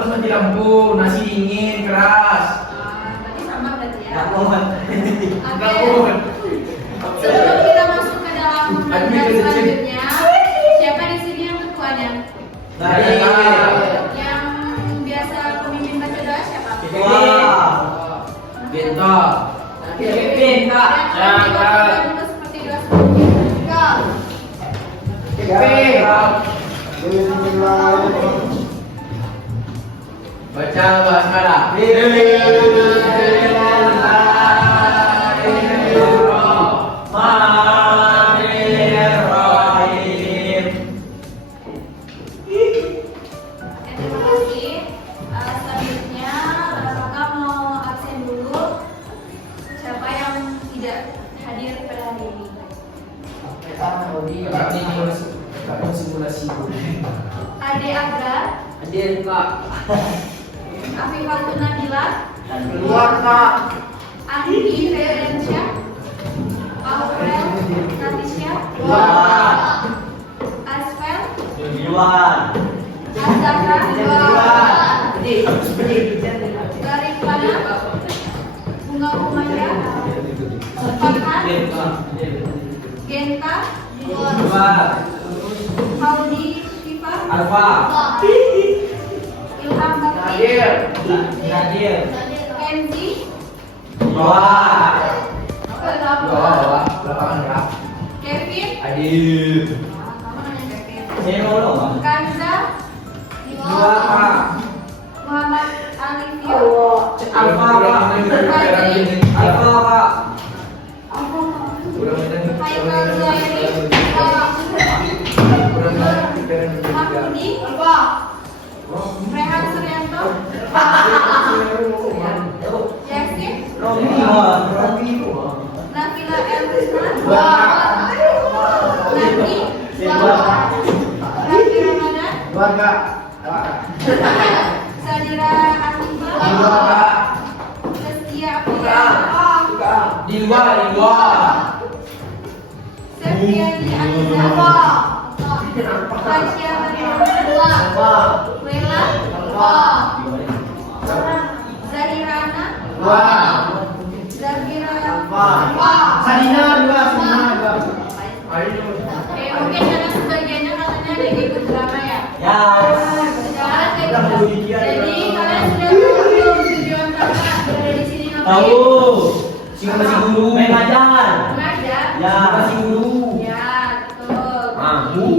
harus mati lampu, nasi dingin, keras. Berarti sama berarti ya. Mohon. Oke. Sebelum kita masuk ke dalam program selanjutnya, siapa di sini yang ketuanya? Yang biasa pemimpin baca doa siapa? Genta. Kevin, Kak. Nanti baca dulu seperti doa sebelumnya. Kak. Baca basmalah. Terima kasih. Selanjutnya, kakak mau absen dulu. Siapa yang tidak hadir pada hari ini? Kakak simulasi. Ade Agar, Hadir Kak. Afifatul Nabila, Keluar Kak. Andi Ferensyah, Aurel Natisha, Asfel, Azahra, Garifana, Bunga Umaya, Farhan, Genta, Haudi Shifa, Ilham Bakti, Kenzi, Kevin, Hadir. kamu nanya Kevin, Kanza, Muhammad Alifio, Haikal Zuhairi, Mahmudi, Rehan Suryanto, Yasin, Nabila Elvisna, Nandi, Raffi Ramadan, Sadira Atiba, Sestia Aprilia, Di luar. Septiani Aniza, Tasya Mariana, Lela, Zahirana, Zafira, Oke, mungkin karena sebagiannya katanya ada yang ikut drama ya. Jadi kalian sudah tahu belum tujuan kakak berada di sini ngapain? Masih guru. Mengajar. Guru. Ya, betul. Mampu.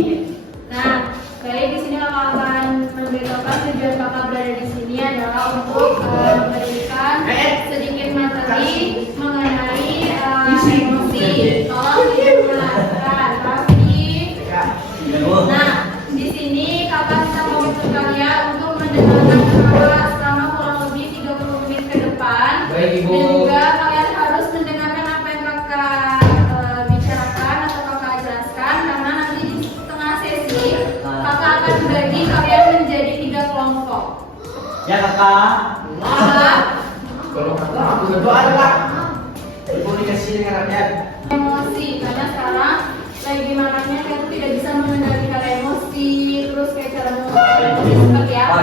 Nah, baik di sini kakak akan memberitahukan tujuan kakak berada di sini adalah untuk memberikan sedikit materi mengenai emosi. Tolong didengarkan, tapi nah di sini kakak bisa komitmen kalian untuk mendengarkan kakak selama kurang lebih 30 menit ke depan. Baik, Ibu. Dan juga kalian harus mendengarkan apa yang kakak bicarakan atau kakak jelaskan, karena nanti di tengah sesi kakak akan bagi kalian menjadi 3 kelompok. Ya kakak. Kakak Kalau kata aku berdoa adalah komunikasi dengan rakyat. emosi, karena sekarang lagi maraknya kita tuh tidak bisa mengendalikan emosi, terus kayak cara mengelola emosi seperti apa.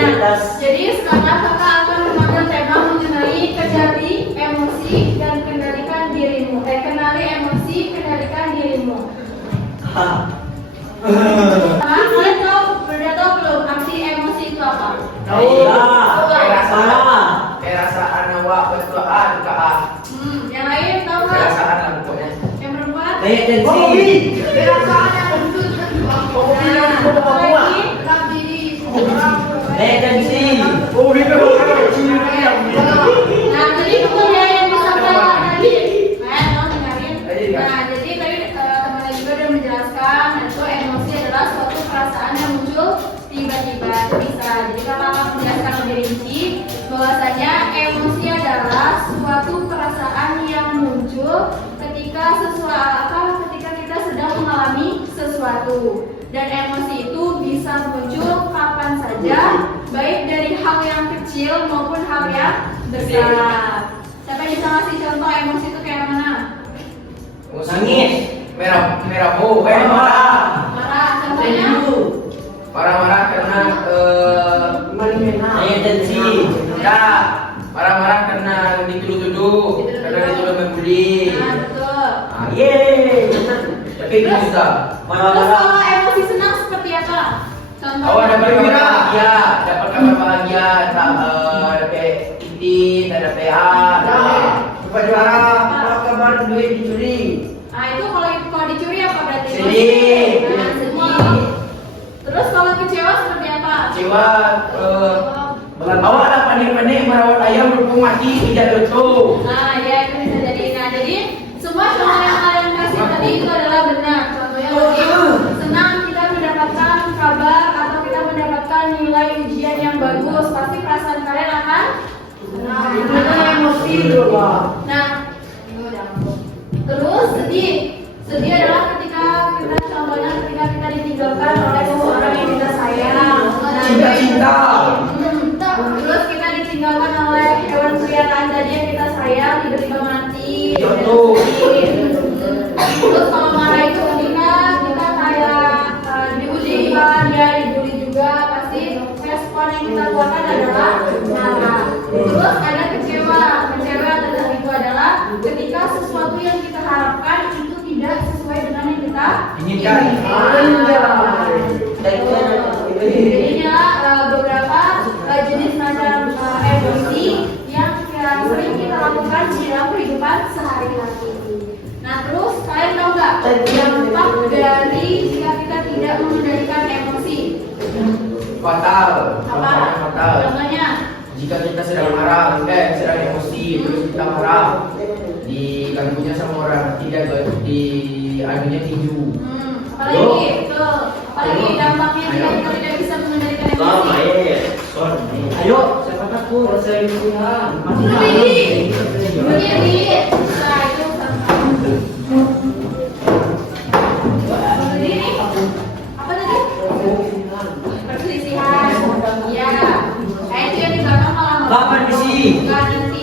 Nah, jadi sekarang kakak akan mengambil tema mengenai kenali emosi dan kendalikan dirimu. Kenali emosi, kendalikan dirimu. Kalian tahu belum arti emosi itu apa? Perasaan awak berdoa juga. Yang lain tahu nggak? Perasaan lah pokoknya. Yang perempuan? Perasaan yang wujud. Lagi? Nah, tadi kemudian yang disampaikan tadi, dengerin. Nah, jadi tadi teman juga udah menjelaskan, itu emosi adalah suatu perasaan yang muncul tiba-tiba bisa. Jadi kakak akan menjelaskan lebih rinci bahwasanya emosi adalah suatu perasaan yang muncul ketika ketika kita sedang mengalami sesuatu. Dan emosi itu bisa muncul kapan saja, baik dari hal yang kecil maupun hal yang besar. Siapa yang bisa ngasih contoh emosi itu kayak mana? Nangis. Merah. Marah, contohnya? Marah karena tensi. Enggak. Marah-marah karena dituduh-tuduh, karena dituduh membuli. Nah, betul. Yeay. Tapi itu juga. Terus Marah-marah. kalau emosi senang seperti apa? Contohnya. Oh, dapat kabar bahagia, dapat kabar bahagia, dapat titik, ada PA, dapat juara, dapat kabar duit dicuri. Nah, itu kalau dicuri apa berarti? Sedih. Nah, sedih. Terus kalau kecewa seperti apa? Kecewa, awak lah pandai-pandai merawat ayam berhubung mati tidak utuh. Nah, ya itu bisa jadi. Nah, jadi semua contoh yang kalian kasih tadi itu adalah benar. Contohnya tadi senang kita mendapatkan kabar atau kita mendapatkan nilai ujian yang bagus, pasti perasaan kalian akan senang. Itu emosi dulu. Nah, terus sedih. Sedih adalah ketika kita contohnya ketika kita ditinggalkan oleh seseorang yang kita sayang. Nah, Cinta-cinta. Terus kita ditinggalkan oleh hewan peliharaan tadi yang kita sayang tiba-tiba mati. Betul. Terus kalau marah itu ketika kita kayak diuji kan, ya dibully juga, pasti respon yang kita keluarkan adalah marah. Terus ada kecewa. Kecewa itu adalah ketika sesuatu yang kita harapkan itu tidak sesuai dengan yang kita Inginkan. Jadinya beberapa jenis macam emosi yang sering kita lakukan di dalam kehidupan sehari-hari. Nah, terus kalian tahu nggak dampak dari jika kita tidak mengendalikan emosi? Fatal. Apa? Fatal. Contohnya? Jika kita sedang marah, sedang emosi, terus kita marah, diganggunya sama orang, tidak di anunya tinju. Apalagi itu, apalagi dampaknya jika kita tidak bisa mengendalikan emosi. Ayo, siapa takut? Saya Tuhan. Berdiri. Nah, itu berdiri. Apa tadi? Perselisihan. Ya. Itu yang di belakang malah. Kapan di sini? Enggak nanti.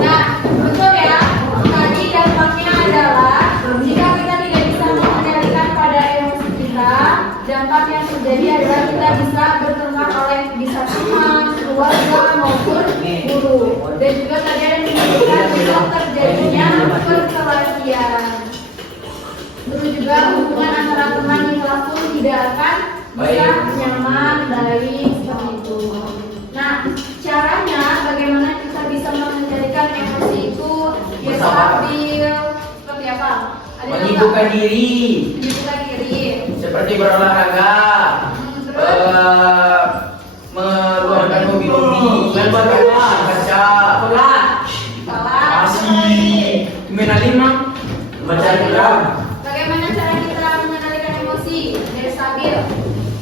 Nah, betul ya. Tadi dampaknya adalah jika kita tidak bisa mengendalikan pada emosi kita, dampak yang terjadi adalah kita bisa bertengkar oleh bisa teman, keluarga maupun guru. Dan juga tadi ada yang menyebutkan bisa terjadinya perkelahian. Terus juga hubungan antara teman di kelas pun tidak akan bisa nyaman, baik seperti itu. Nah, caranya bagaimana kita bisa mengendalikan emosi itu ya stabil seperti apa? Ada Menyibukkan diri. menyibukkan diri. Seperti berolahraga, meluangkan hobi-hobi, baca, Salah. masih mengenali mah, baca Quran. Bagaimana cara kita mengendalikan emosi biar stabil?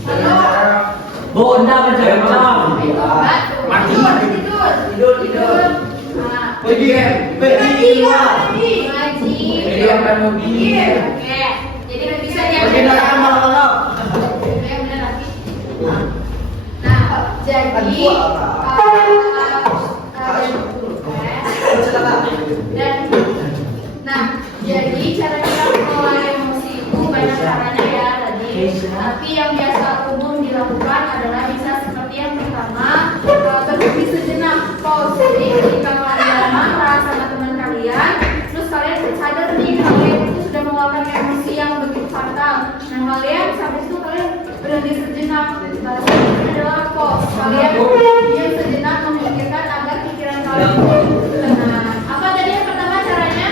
Dengan cara Bonda macam-macam. Mati. Tidur. Nah, Pergi keluar. ngaji. Meluangkan hobi. Oke. Jadi bisa dia. Perkenalkan malam-malam. Benar lagi. Nah, jadi dan nah, jadi cara kita mengelola emosi itu banyak caranya ya tadi. Tapi yang biasa umum dilakukan adalah bisa seperti yang pertama berhenti sejenak, pause. Jadi ketika kalian marah sama teman kalian, terus kalian sadar nih kalian itu sudah mengeluarkan emosi yang begitu fatal. Nah, kalian sampai situ kalian berhenti sejenak. Selanjutnya adalah pause. Kalian diam sejenak memikirkan agar pikiran kalian tenang. Apa tadi yang pertama caranya?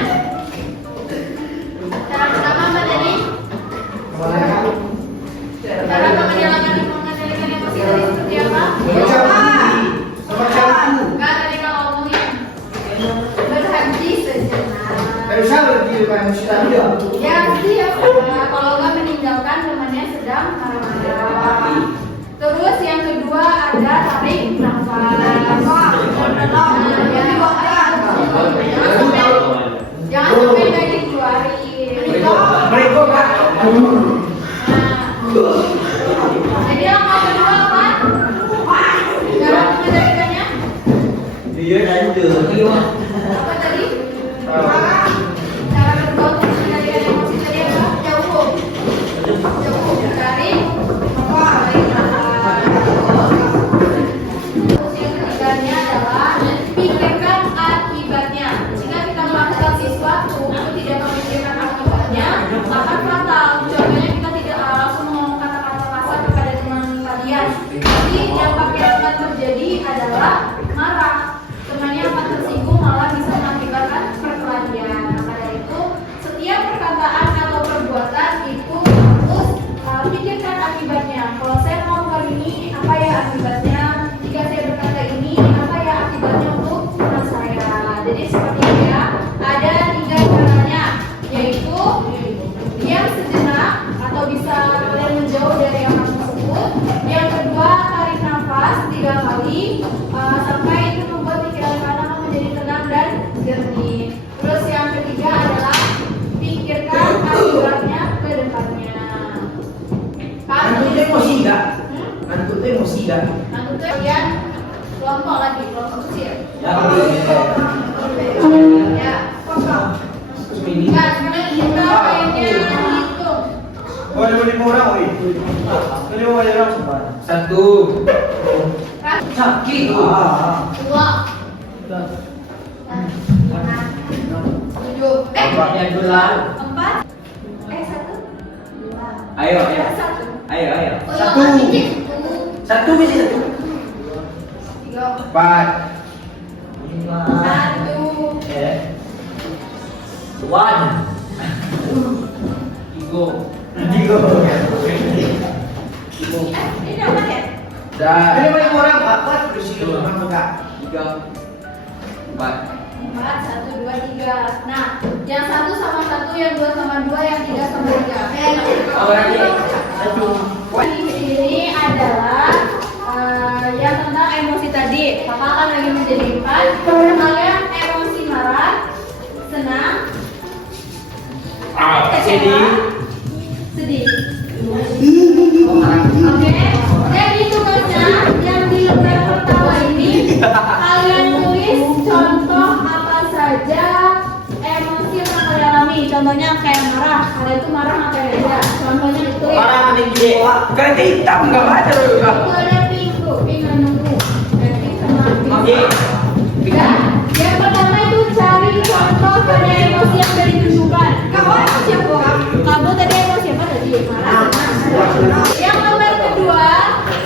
Cara pertama apa tadi? Cara mengendalikan emosi tadi seperti apa? Enggak, tadi kalau ngomongin berhenti sejenak. Ya, siap. Kalau enggak meninggalkan temannya sedang marah-marah. Terus yang kedua ada tarik nafas. Jangan sampai nggak dikeluarin. Mereka kan. Jadi langkah kedua apa? Cara mengendalikannya? Dia dah ada. Apa tadi? Cara kedua untuk mengendalikan emosi tadi apa? Jauh. Tarik. Tarik nafas. emosi kan. Nah, itu kalian kelompok lagi, kelompok kecil. Ya. Ya. Terus ini. Nah, sekarang kita kayaknya hitung. Oh, ada 5 orang, woi. Ini mau orang semua. 1. Kan? Sakit. Dua. Tujuh. Bapaknya bulan. Empat. Satu. Dua. Ayo, ayo. Satu. Ayo, ayo. Oh, Satu. Satu mesti satu. Tiga. 4. 1. One. Tiga. Ini apa ya? Dan Ini banyak orang, Pak. terus itu orang enggak. 3. 4. 4, 1, 2, 3. Nah, yang satu sama satu, yang dua sama dua, yang tiga sama tiga. Berarti satu. Ini adalah yang tentang emosi tadi. Kakak akan lagi menjadi 4. Kalian emosi marah, senang, Sedih. sedih. Oke, jadi tugasnya yang di lembar pertama ini kalian tulis contoh apa saja emosi yang kalian alami. Contohnya kayak marah, kalian tuh marah ngapain aja? Contohnya itu ya. Orang minggu. Kan hitam enggak ada juga. Itu ada pingu, pingu nunggu, nanti sama Oke. Ya, yang pertama itu cari contoh pada emosi yang sudah ditunjukkan. Kamu emosi apa? Kamu tadi emosi apa tadi? Marah. Yang nomor kedua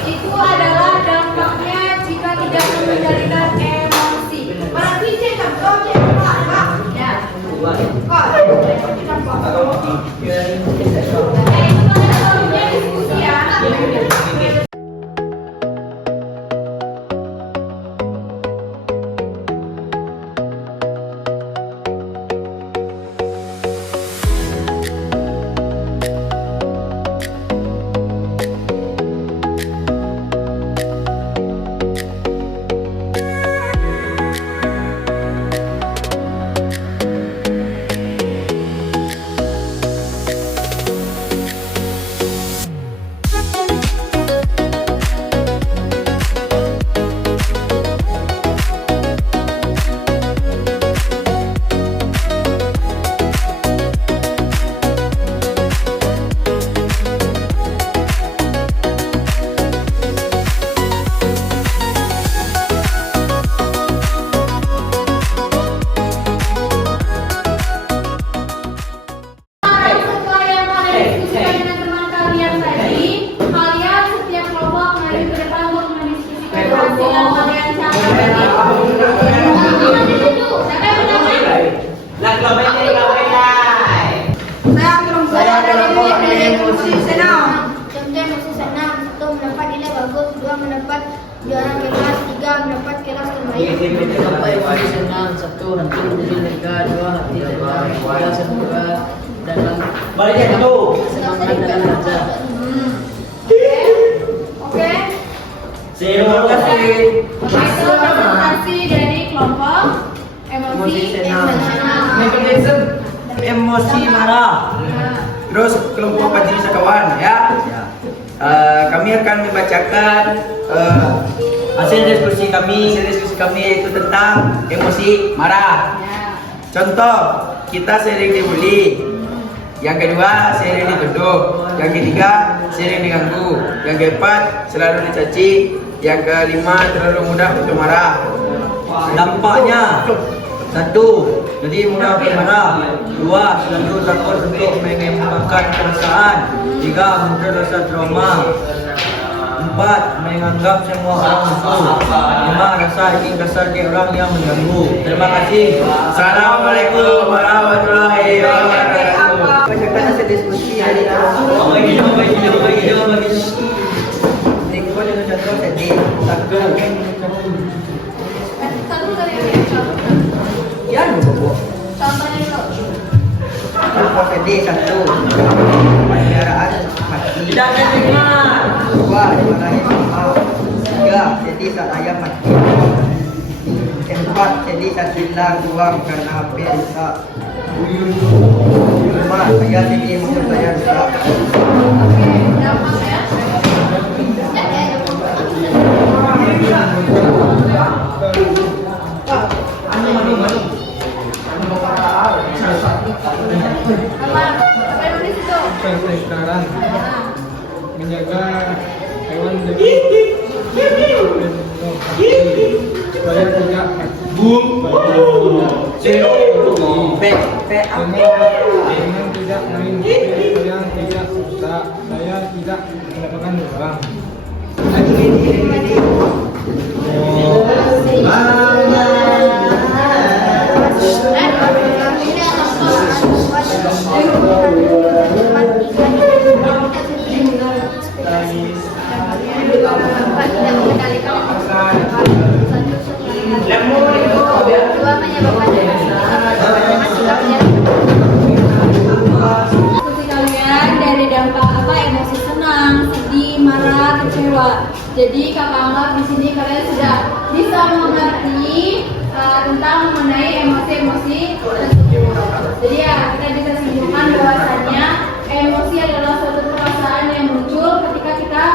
itu adalah dampaknya jika tidak mengendalikan emosi. Berarti saya contoh ya. Itu kan diskusi ya. Setelah yang kalian diskusikan dengan teman kalian tadi, kalian setiap kelompok mari ke depan untuk mendiskusikan hasil yang kalian capai tadi. Nanti dulu, siapa yang pertama? Saya kelompok emosi senang. Contoh emosi senang, 1 mendapat nilai bagus, 2 mendapat juara kelas, 3 mendapat kelas terbaik. Apa emosi senang? 1 hati menjadi lega, 2 hati tenang, 3 semoga dalam Baliknya satu. semangat dalam kerja. Oke. Terima kasih. Itu presentasi dari kelompok emosi senang. Mekanisme Emosi marah. terus kelompok majelis kawan ya. Kami akan membacakan Hasil diskusi kami. hasil diskusi kami yaitu tentang emosi marah. Ya. Contoh, kita sering dibully. Yang kedua, sering dituduh. Yang ketiga, sering diganggu. Yang keempat, selalu dicaci. Yang kelima, terlalu mudah untuk marah. Dampaknya 1. Jadi mudah marah. 2. Selalu takut untuk mengembangkan perasaan. 3. Muncul rasa trauma. 4. Menganggap semua orang musuh. 5. Rasa ingin kasar ke orang yang mengganggu. Terima kasih. Assalamualaikum warahmatullahi wabarakatuh. Bacakan hasil diskusi hari ini. Bagi jawab. Berikut dengan contoh tadi. 1. Satu kali ya. Ya, dulu. Contohnya itu. Kelompok tadi 1. Pemeliharaan mati. Tidak dengar. 2. Dimarahi mama. 3. Jadi saat ayam mati. 4. Jadi saat hilang uang karena HP rusak. 5. Saya jadi motor saya rusak. Oke, dampaknya. kelestarian, Nah, menjaga hewan jadi supaya tidak dengan tidak main game yang tidak rusak, saya tidak mendapatkan uang. Seperti kalian dari dampak apa emosi senang, sedih, marah, kecewa. Jadi kakak anggap di sini kalian sudah bisa mengerti tentang mengenai emosi-emosi tersebut. Jadi ya kita bisa simpulkan bahwasannya emosi adalah suatu perasaan yang muncul ketika kita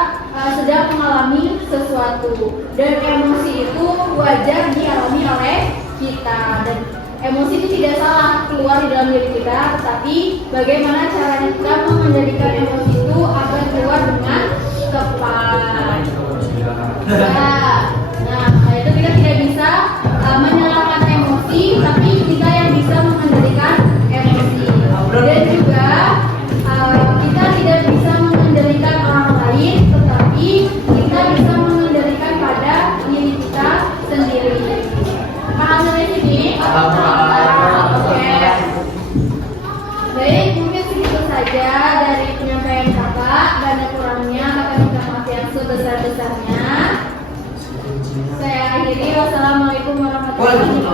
sedang mengalami sesuatu, dan emosi itu wajar dialami oleh kita, dan emosi itu tidak salah keluar di dalam diri kita, tetapi bagaimana caranya kita mengendalikan emosi itu agar keluar dengan tepat. Nah, itu kita tidak bisa menyalahkan emosi, tapi kita yang bisa mengendalikan emosi. Dan juga kita tidak bisa mengendalikan orang lain, tetapi kita bisa mengendalikan pada diri kita sendiri. Paham dari sini? Oke. Baik, mungkin segitu saja dari penyampaian kakak. Banyak kurangnya kakak minta maaf yang sebesar-besarnya. Saya akhiri. Wassalamualaikum warahmatullahi wabarakatuh.